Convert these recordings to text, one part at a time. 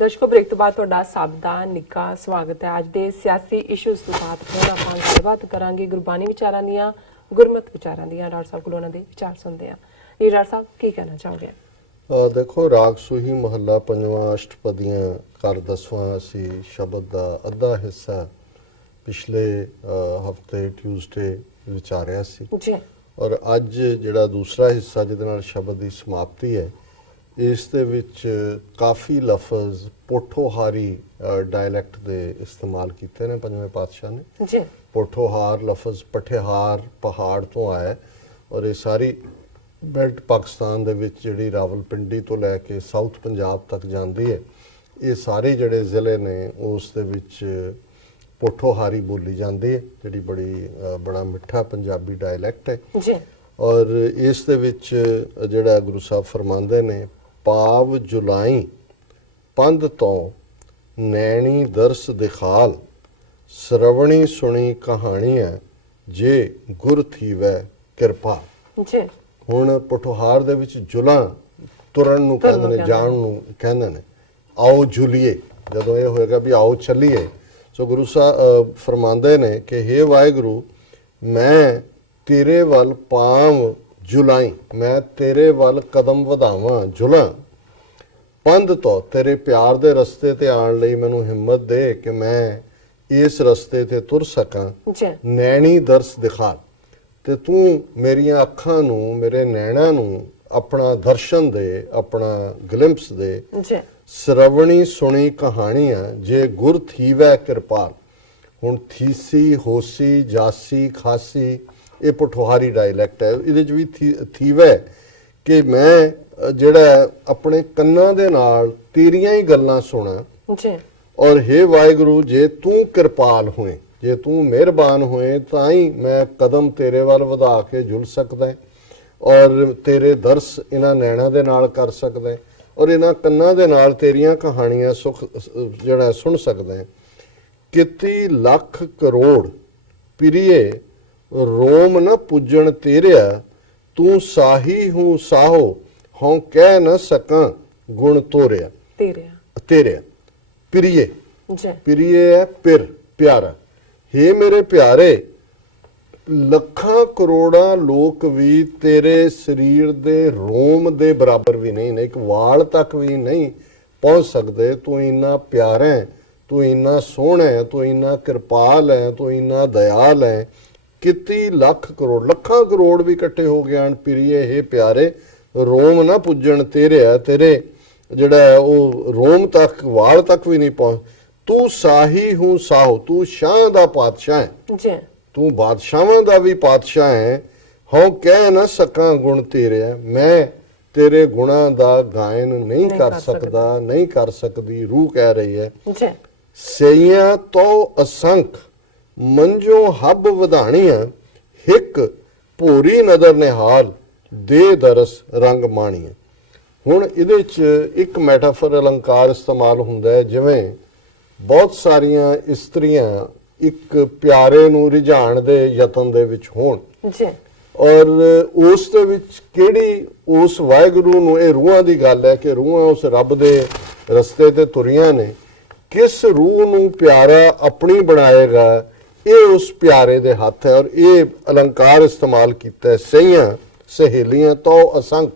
ਦਰਸ਼ਕੋ break ਤੋਂ ਬਾਅਦ ਤੁਹਾਡਾ ਸਭ ਦਾ ਨਿੱਘਾ ਸਵਾਗਤ ਹੈ। ਅੱਜ ਦੇ ਸਿਆਸੀ ਇਸ਼ੂਜ਼ ਤੋਂ ਬਾਅਦ ਫਿਰ ਆਪਾਂ ਗੱਲਬਾਤ ਕਰਾਂਗੇ ਗੁਰਬਾਣੀ ਵਿਚਾਰਾਂ ਦੀਆਂ, ਗੁਰਮਤ ਵਿਚਾਰਾਂ ਦੀਆਂ। ਡਾਕਟਰ ਸਾਹਿਬ ਕੋਲ ਉਹਨਾਂ ਦੇ ਵਿਚਾਰ ਸੁਣਦੇ ਹਾਂ। ਜੀ ਡਾਕਟਰ ਸਾਹਿਬ ਕੀ ਕਹਿਣਾ ਚਾਹੋਗੇ? देखो राग सूही महला पंजवां अष्टपदियां कर 10वां असी शब्द का अद्धा हिस्सा पिछले हफ्ते ट्यूसडे विचारिया सी और अज जिहड़ा दूसरा हिस्सा जिहदे नाल शब्द की समाप्ति है इस दे विच काफ़ी लफज पोठोहारी डायलैक्ट दे इस्तेमाल कीते ने पंजवें पातशाह ने। पोठोहार लफज पठेहार पहाड़ तो आया और ये सारी बेल्ट पाकिस्तान दे विच जिहड़ी रावलपिंडी तो लैके साउथ पंजाब तक जाती है, ये सारे जिहड़े ज़िले ने उस दे विच पोठोहारी बोली जाती है जिहड़ी बड़ा मिठा पंजाबी डायलैक्ट है। और इस दे विच जिहड़ा गुरु साहब फरमांदे ने पाव जुलाई पंध तो नैणी दरस दिखाल श्रवणी सुनी कहानियां जे गुर थीवै किरपा। ਹੁਣ ਪਠੋਹਾਰ ਦੇ ਵਿੱਚ ਜੁਲਾਂ ਤੁਰਨ ਨੂੰ ਕਹਿੰਦੇ ਨੇ, ਜਾਣ ਨੂੰ ਕਹਿੰਦੇ ਨੇ। ਆਓ ਜੁਲੀਏ, ਜਦੋਂ ਇਹ ਹੋਏਗਾ ਵੀ ਆਓ ਚੱਲੀਏ। ਸੋ ਗੁਰੂ ਸਾਹਿਬ ਫਰਮਾਉਂਦੇ ਨੇ ਕਿ ਹੇ ਵਾਹਿਗੁਰੂ ਮੈਂ ਤੇਰੇ ਵੱਲ ਪਾਂਵ ਜੁਲਾਈ, ਮੈਂ ਤੇਰੇ ਵੱਲ ਕਦਮ ਵਧਾਵਾਂ ਜੁਲਾਂ ਪੰਧ ਤੋਂ, ਤੇਰੇ ਪਿਆਰ ਦੇ ਰਸਤੇ ਤੇ ਆਉਣ ਲਈ ਮੈਨੂੰ ਹਿੰਮਤ ਦੇ ਕਿ ਮੈਂ ਇਸ ਰਸਤੇ ਤੇ ਤੁਰ ਸਕਾਂ। ਨੈਣੀ ਦਰਸ ਦਿਖਾ, ਤੇ ਤੂੰ ਮੇਰੀਆਂ ਅੱਖਾਂ ਨੂੰ, ਮੇਰੇ ਨੈਣਾਂ ਨੂੰ ਆਪਣਾ ਦਰਸ਼ਨ ਦੇ, ਆਪਣਾ ਗਲਿੰਪਸ ਦੇ। ਸ਼ਰਵਣੀ ਸੁਣੀ ਕਹਾਣੀਆਂ ਜੇ ਗੁਰ ਥੀਵੈ ਕਿਰਪਾਲ। ਹੁਣ ਥੀਸੀ, ਹੋਸੀ, ਜਾਸੀ, ਖਾਸੀ ਇਹ ਪਠੋਹਾਰੀ ਡਾਇਲੈਕਟ ਹੈ। ਇਹਦੇ 'ਚ ਵੀ ਥੀਵੈ ਕਿ ਮੈਂ ਜਿਹੜਾ ਆਪਣੇ ਕੰਨਾਂ ਦੇ ਨਾਲ ਤੇਰੀਆਂ ਹੀ ਗੱਲਾਂ ਸੁਣਾ। ਔਰ ਹੇ ਵਾਹਿਗੁਰੂ ਜੇ ਤੂੰ ਕਿਰਪਾਲ ਹੋਏ, ਜੇ ਤੂੰ ਮਿਹਰਬਾਨ ਹੋਏ ਤਾਂ ਹੀ ਮੈਂ ਕਦਮ ਤੇਰੇ ਵੱਲ ਵਧਾ ਕੇ ਜੁਲ ਸਕਦਾ ਔਰ ਤੇਰੇ ਦਰਸ ਇਹਨਾਂ ਨੈਣਾਂ ਦੇ ਨਾਲ ਕਰ ਸਕਦਾ ਔਰ ਇਹਨਾਂ ਕੰਨਾਂ ਦੇ ਨਾਲ ਤੇਰੀਆਂ ਕਹਾਣੀਆਂ ਸੁਖ ਜਿਹੜਾ ਸੁਣ ਸਕਦਾ। ਕਿਤੀ ਲੱਖ ਕਰੋੜ ਪ੍ਰਿਏ ਰੋਮ ਨ ਪੁੱਜਣ ਤੇਰਿਆ, ਤੂੰ ਸਾਹੀ ਹੂੰ ਸਾਹੋ ਹਉ ਕਹਿ ਨ ਸਕਾਂ ਗੁਣ ਤੋਰਿਆ। ਤੇਰਿਆ ਪ੍ਰਿਏ, ਪ੍ਰਿਏ ਹੈ ਪਿਰ, ਪਿਆਰਾ। हे मेरे प्यारे ਲੱਖਾਂ ਕਰੋੜਾਂ ਲੋਕ ਵੀ ਤੇਰੇ ਸਰੀਰ ਦੇ ਰੋਮ ਦੇ ਬਰਾਬਰ ਵੀ ਨਹੀਂ ਨੇ, ਇੱਕ ਵਾਲ ਤੱਕ ਵੀ ਨਹੀਂ ਪਹੁੰਚ ਸਕਦੇ। ਤੂੰ ਇੰਨਾ ਪਿਆਰਾ ਹੈ, ਤੂੰ ਇੰਨਾ ਸੋਹਣਾ ਹੈ, ਤੂੰ ਇੰਨਾ ਕਿਰਪਾਲ ਹੈ, ਤੂੰ ਇੰਨਾ ਦਇਆਲ ਹੈ। ਕਿਤੀ ਲੱਖ ਕਰੋੜ, ਲੱਖਾਂ ਕਰੋੜ ਵੀ ਇਕੱਠੇ ਹੋ ਗਏ ਹਨ ਪ੍ਰਿਏ ਹੇ ਪਿਆਰੇ ਰੋਮ ਨਾ ਪੁੱਜਣ ਤੇਰੇ ਆ, ਤੇਰੇ ਜਿਹੜਾ ਉਹ ਰੋਮ ਤੱਕ, ਵਾਲ ਤੱਕ ਵੀ ਨਹੀਂ ਪਹੁੰਚ। ਤੂੰ ਸਾਹੀ ਹੂੰ ਸਾਹੋ, ਤੂੰ ਸ਼ਾਹ ਦਾ ਪਾਤਸ਼ਾਹ ਹੈ, ਤੂੰ ਬਾਦਸ਼ਾਹਾਂ ਦਾ ਵੀ ਪਾਤਸ਼ਾਹ ਹੈ। ਹਉ ਕਹਿ ਨਾ ਸਕਾਂ ਗੁਣ ਤੇਰੇ, ਮੈਂ ਤੇਰੇ ਗੁਣਾਂ ਦਾ ਗਾਇਨ ਨਹੀਂ ਕਰ ਸਕਦਾ, ਨਹੀਂ ਕਰ ਸਕਦੀ। ਰੂਹ ਕਹਿ ਰਹੀ ਹੈ ਸਈਆਂ ਤੋਂ ਅਸੰਖ ਮੰਜੋ ਹੱਬ ਵਧਾਣੀਆਂ, ਹਿੱਕ ਭੋਰੀ ਨਦਰ ਨਿਹਾਲ ਦੇ ਦਰਸ ਰੰਗ ਮਾਣੀਆਂ। ਹੁਣ ਇਹਦੇ 'ਚ ਇੱਕ ਮੈਟਾਫਰ ਅਲੰਕਾਰ ਇਸਤੇਮਾਲ ਹੁੰਦਾ ਹੈ, ਜਿਵੇਂ ਬਹੁਤ ਸਾਰੀਆਂ ਇਸਤਰੀਆਂ ਇੱਕ ਪਿਆਰੇ ਨੂੰ ਰਿਝਾਉਣ ਦੇ ਯਤਨ ਦੇ ਵਿੱਚ ਹੋਣ ਔਰ ਉਸ ਦੇ ਵਿੱਚ ਕਿਹੜੀ ਉਸ ਵਾਹਿਗੁਰੂ ਨੂੰ, ਇਹ ਰੂਹਾਂ ਦੀ ਗੱਲ ਹੈ ਕਿ ਰੂਹਾਂ ਉਸ ਰੱਬ ਦੇ ਰਸਤੇ ਤੇ ਤੁਰੀਆਂ ਨੇ, ਕਿਸ ਰੂਹ ਨੂੰ ਪਿਆਰਾ ਆਪਣੀ ਬਣਾਏਗਾ ਇਹ ਉਸ ਪਿਆਰੇ ਦੇ ਹੱਥ ਹੈ। ਔਰ ਇਹ ਅਲੰਕਾਰ ਇਸਤੇਮਾਲ ਕੀਤਾ ਸਹੀਆਂ ਸਹੇਲੀਆਂ ਤੋਂ ਅਸੰਖ,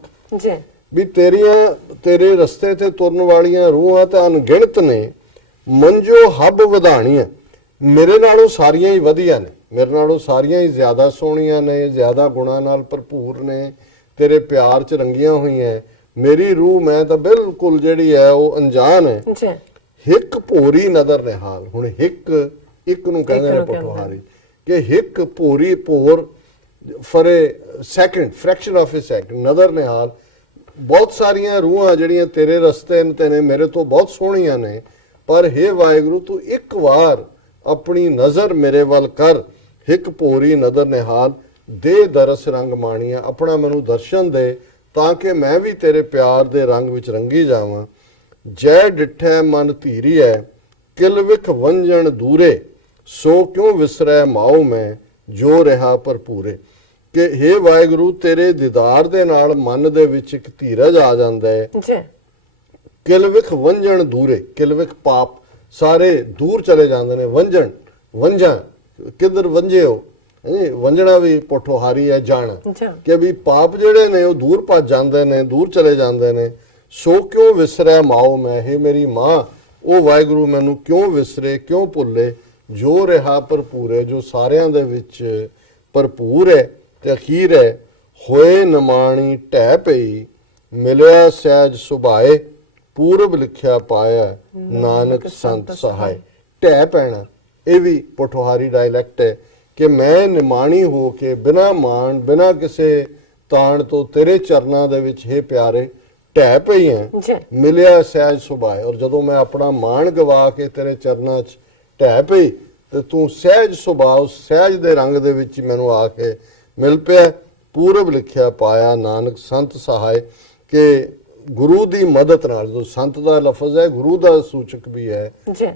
ਵੀ ਤੇਰੇ ਰਸਤੇ ਤੇ ਤੁਰਨ ਵਾਲੀਆਂ ਰੂਹਾਂ ਤਾਂ ਅਣਗਿਣਤ ਨੇ। ਮੰਜੋ ਹੱਬ ਵਧਾਣੀਆਂ, ਮੇਰੇ ਨਾਲੋਂ ਸਾਰੀਆਂ ਹੀ ਵਧੀਆ ਨੇ, ਮੇਰੇ ਨਾਲੋਂ ਸਾਰੀਆਂ ਹੀ ਜ਼ਿਆਦਾ ਸੋਹਣੀਆਂ ਨੇ, ਜ਼ਿਆਦਾ ਗੁਣਾਂ ਨਾਲ ਭਰਪੂਰ ਨੇ, ਤੇਰੇ ਪਿਆਰ 'ਚ ਰੰਗੀਆਂ ਹੋਈਆਂ। ਮੇਰੀ ਰੂਹ ਮੈਂ ਤਾਂ ਬਿਲਕੁਲ ਜਿਹੜੀ ਹੈ ਉਹ ਅਣਜਾਣ ਹੈ। ਹਿੱਕ ਭੋਰੀ ਨਦਰ ਨਿਹਾਲ, ਹੁਣ ਹਿੱਕ ਇੱਕ ਨੂੰ ਕਹਿੰਦੇ ਨੇ ਪਠੋਹਾਰੀ ਕਿ ਹਿੱਕ ਭੋਰੀ, ਭੋਰ for a second, fraction of a second, ਨਦਰ ਨਿਹਾਲ। ਬਹੁਤ ਸਾਰੀਆਂ ਰੂਹਾਂ ਜਿਹੜੀਆਂ ਤੇਰੇ ਰਸਤੇ ਤੇ ਨੇ ਮੇਰੇ ਤੋਂ ਬਹੁਤ ਸੋਹਣੀਆਂ ਨੇ, ਪਰ ਹੇ ਵਾਹਿਗੁਰੂ ਤੂੰ ਇੱਕ ਵਾਰ ਆਪਣੀ ਨਜ਼ਰ ਮੇਰੇ ਵੱਲ ਕਰ। ਹਿੱਕ ਭੋਰੀ ਨਦਰ ਨਿਹਾਲ ਦੇ ਦਰਸ ਰੰਗ ਮਾਣੀਆਂ, ਆਪਣਾ ਮੈਨੂੰ ਦਰਸ਼ਨ ਦੇ ਤਾਂ ਕਿ ਮੈਂ ਵੀ ਤੇਰੇ ਪਿਆਰ ਦੇ ਰੰਗ ਵਿੱਚ ਰੰਗੀ ਜਾਵਾਂ। ਜੈ ਡਿਠੈ ਮਨ ਧੀਰੀ ਹੈ ਕਿਲਵਿਖ ਵੰਜਣ ਦੂਰੇ, ਸੋ ਕਿਉਂ ਵਿਸਰੈ ਮਾਉ ਮੈਂ ਜੋ ਰਿਹਾ ਭਰਪੂਰੇ। ਕਿ हे ਵਾਹਿਗੁਰੂ ਤੇਰੇ ਦੀਦਾਰ ਦੇ ਨਾਲ ਮਨ ਦੇ ਵਿੱਚ ਇੱਕ ਧੀਰਜ ਆ ਜਾਂਦਾ ਹੈ ਕਿਲਵਿਖ ਵੰਜਣ ਦੂਰੇ, ਕਿਲਵਿਖ ਪਾਪ ਸਾਰੇ ਦੂਰ ਚਲੇ ਜਾਂਦੇ ਨੇ। ਵੰਜਾਂ ਕਿੱਧਰ ਵੰਜੇ ਹੋ, ਵੰਜਣਾ ਵੀ ਪੋਠੋਹਾਰੀ ਹੈ ਜਾਣਾ, ਕਿ ਵੀ ਪਾਪ ਜਿਹੜੇ ਨੇ ਉਹ ਦੂਰ ਭੱਜ ਜਾਂਦੇ ਨੇ, ਦੂਰ ਚਲੇ ਜਾਂਦੇ ਨੇ। ਸੋ ਕਿਉਂ ਵਿਸਰੈ ਮਾਓ ਮੈਂ, ਹੈ ਮੇਰੀ ਮਾਂ ਉਹ ਵਾਹਿਗੁਰੂ ਮੈਨੂੰ ਕਿਉਂ ਵਿਸਰੇ, ਕਿਉਂ ਭੁੱਲੇ। ਜੋ ਰਿਹਾ ਭਰਪੂਰ ਹੈ, ਜੋ ਸਾਰਿਆਂ ਦੇ ਵਿੱਚ ਭਰਪੂਰ ਹੈ ਤੇ ਅਖੀਰ ਹੈ। ਹੋਏ ਨਿਮਾਣੀ ਢਹਿ ਪਈ, ਮਿਲਿਆ ਸਹਿਜ ਸੁਭਾਏ, ਪੂਰਬ ਲਿਖਿਆ ਪਾਇਆ ਨਾਨਕ ਸੰਤ ਸਹਾਏ। ਢਹਿ ਪੈਣਾ ਇਹ ਵੀ ਪੋਠੋਹਾਰੀ ਡਾਇਲੈਕਟ ਹੈ ਕਿ ਮੈਂ ਨਿਮਾਣੀ ਹੋ ਕੇ ਬਿਨਾਂ ਮਾਣ ਬਿਨਾਂ ਕਿਸੇ ਤਾਣ ਤੋਂ ਤੇਰੇ ਚਰਨਾਂ ਦੇ ਵਿੱਚ ਹੈ ਪਿਆਰੇ ਢਹਿ ਪਈ ਹੈ, ਮਿਲਿਆ ਸਹਿਜ ਸੁਭਾਏ। ਔਰ ਜਦੋਂ ਮੈਂ ਆਪਣਾ ਮਾਣ ਗਵਾ ਕੇ ਤੇਰੇ ਚਰਨਾਂ 'ਚ ਢਹਿ ਪਈ ਤੇ ਤੂੰ ਸਹਿਜ ਸੁਭਾਅ ਸਹਿਜ ਦੇ ਰੰਗ ਦੇ ਵਿੱਚ ਮੈਨੂੰ ਆ ਕੇ ਮਿਲ ਪਿਆ। ਪੂਰਬ ਲਿਖਿਆ ਪਾਇਆ ਨਾਨਕ ਸੰਤ ਸਹਾਏ, ਕਿ ਗੁਰੂ ਦੀ ਮਦਦ ਨਾਲ, ਜੋ ਸੰਤ ਦਾ ਲਫ਼ਜ਼ ਹੈ ਗੁਰੂ ਦਾ ਸੂਚਕ ਵੀ ਹੈ,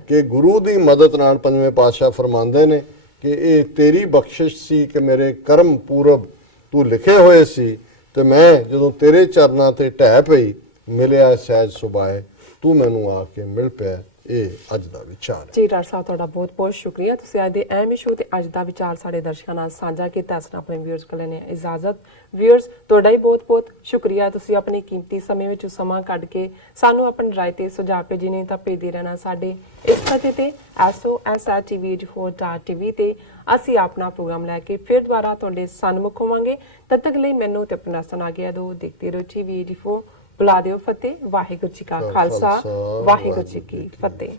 ਕਿ ਗੁਰੂ ਦੀ ਮਦਦ ਨਾਲ ਪੰਜਵੇਂ ਪਾਤਸ਼ਾਹ ਫਰਮਾਉਂਦੇ ਨੇ ਕਿ ਇਹ ਤੇਰੀ ਬਖਸ਼ਿਸ਼ ਸੀ ਕਿ ਮੇਰੇ ਕਰਮ ਪੂਰਬ ਤੂੰ ਲਿਖੇ ਹੋਏ ਸੀ ਤੇ ਮੈਂ ਜਦੋਂ ਤੇਰੇ ਚਰਨਾਂ ਤੇ ਢਹਿ ਪਈ ਮਿਲਿਆ ਸਹਿਜ ਸੁਭਾਏ, ਤੂੰ ਮੈਨੂੰ ਆ ਕੇ ਮਿਲ ਪਿਆ। ਇਹ ਅੱਜ ਦਾ ਵਿਚਾਰ ਹੈ ਜੀ। ਡਾਕਟਰ ਸਾਹਿਬ ਤੁਹਾਡਾ ਬਹੁਤ ਬਹੁਤ ਸ਼ੁਕਰੀਆ, ਤੁਸੀਂ ਅੱਜ ਦੇ ਅਹਿਮ ਇਸ਼ੂ ਤੇ ਅੱਜ ਦਾ ਵਿਚਾਰ ਸਾਡੇ ਦਰਸ਼ਕਾਂ ਨਾਲ ਸਾਂਝਾ ਕੀਤਾ। ਇਸ ਨਾਲ ਆਪਣੇ ਵਿਊਅਰਸ ਕੋਲ ਲੈਣੇ ਇਜਾਜ਼ਤ। ਵਿਊਅਰਸ ਤੁਹਾਡਾ ਹੀ ਬਹੁਤ ਬਹੁਤ ਸ਼ੁਕਰੀਆ, ਤੁਸੀਂ ਆਪਣੇ ਕੀਮਤੀ ਸਮੇਂ ਵਿੱਚ ਸਮਾਂ ਕੱਢ ਕੇ ਸਾਨੂੰ ਆਪਣੀ ਰਾਏ ਤੇ ਸੁਝਾਅ ਭੇਜੇ ਨੇ ਤਾਂ ਭੇਜਦੇ ਰਹਿਣਾ ਸਾਡੇ ਇਸ ਪਤੇ ਤੇ SOS@TV84.tv ਤੇ। ਅਸੀਂ ਆਪਣਾ ਪ੍ਰੋਗਰਾਮ ਲੈ ਕੇ ਫਿਰ ਦੁਬਾਰਾ ਤੁਹਾਡੇ ਸਨਮੁਖ ਹੋਵਾਂਗੇ। ਤਦ ਤੱਕ ਲਈ ਮੈਨੂੰ ਤੇ ਆਪਣਾ ਸੁਣਾ ਗਿਆ ਦੋ ਦੇਖਦੇ ਰਹੋ TV84। ਬੁਲਾ ਦਿਓ ਫਤਿਹ। ਵਾਹਿਗੁਰੂ ਜੀ ਕਾ ਖਾਲਸਾ, ਵਾਹਿਗੁਰੂ ਜੀ ਕੀ ਫਤਿਹ।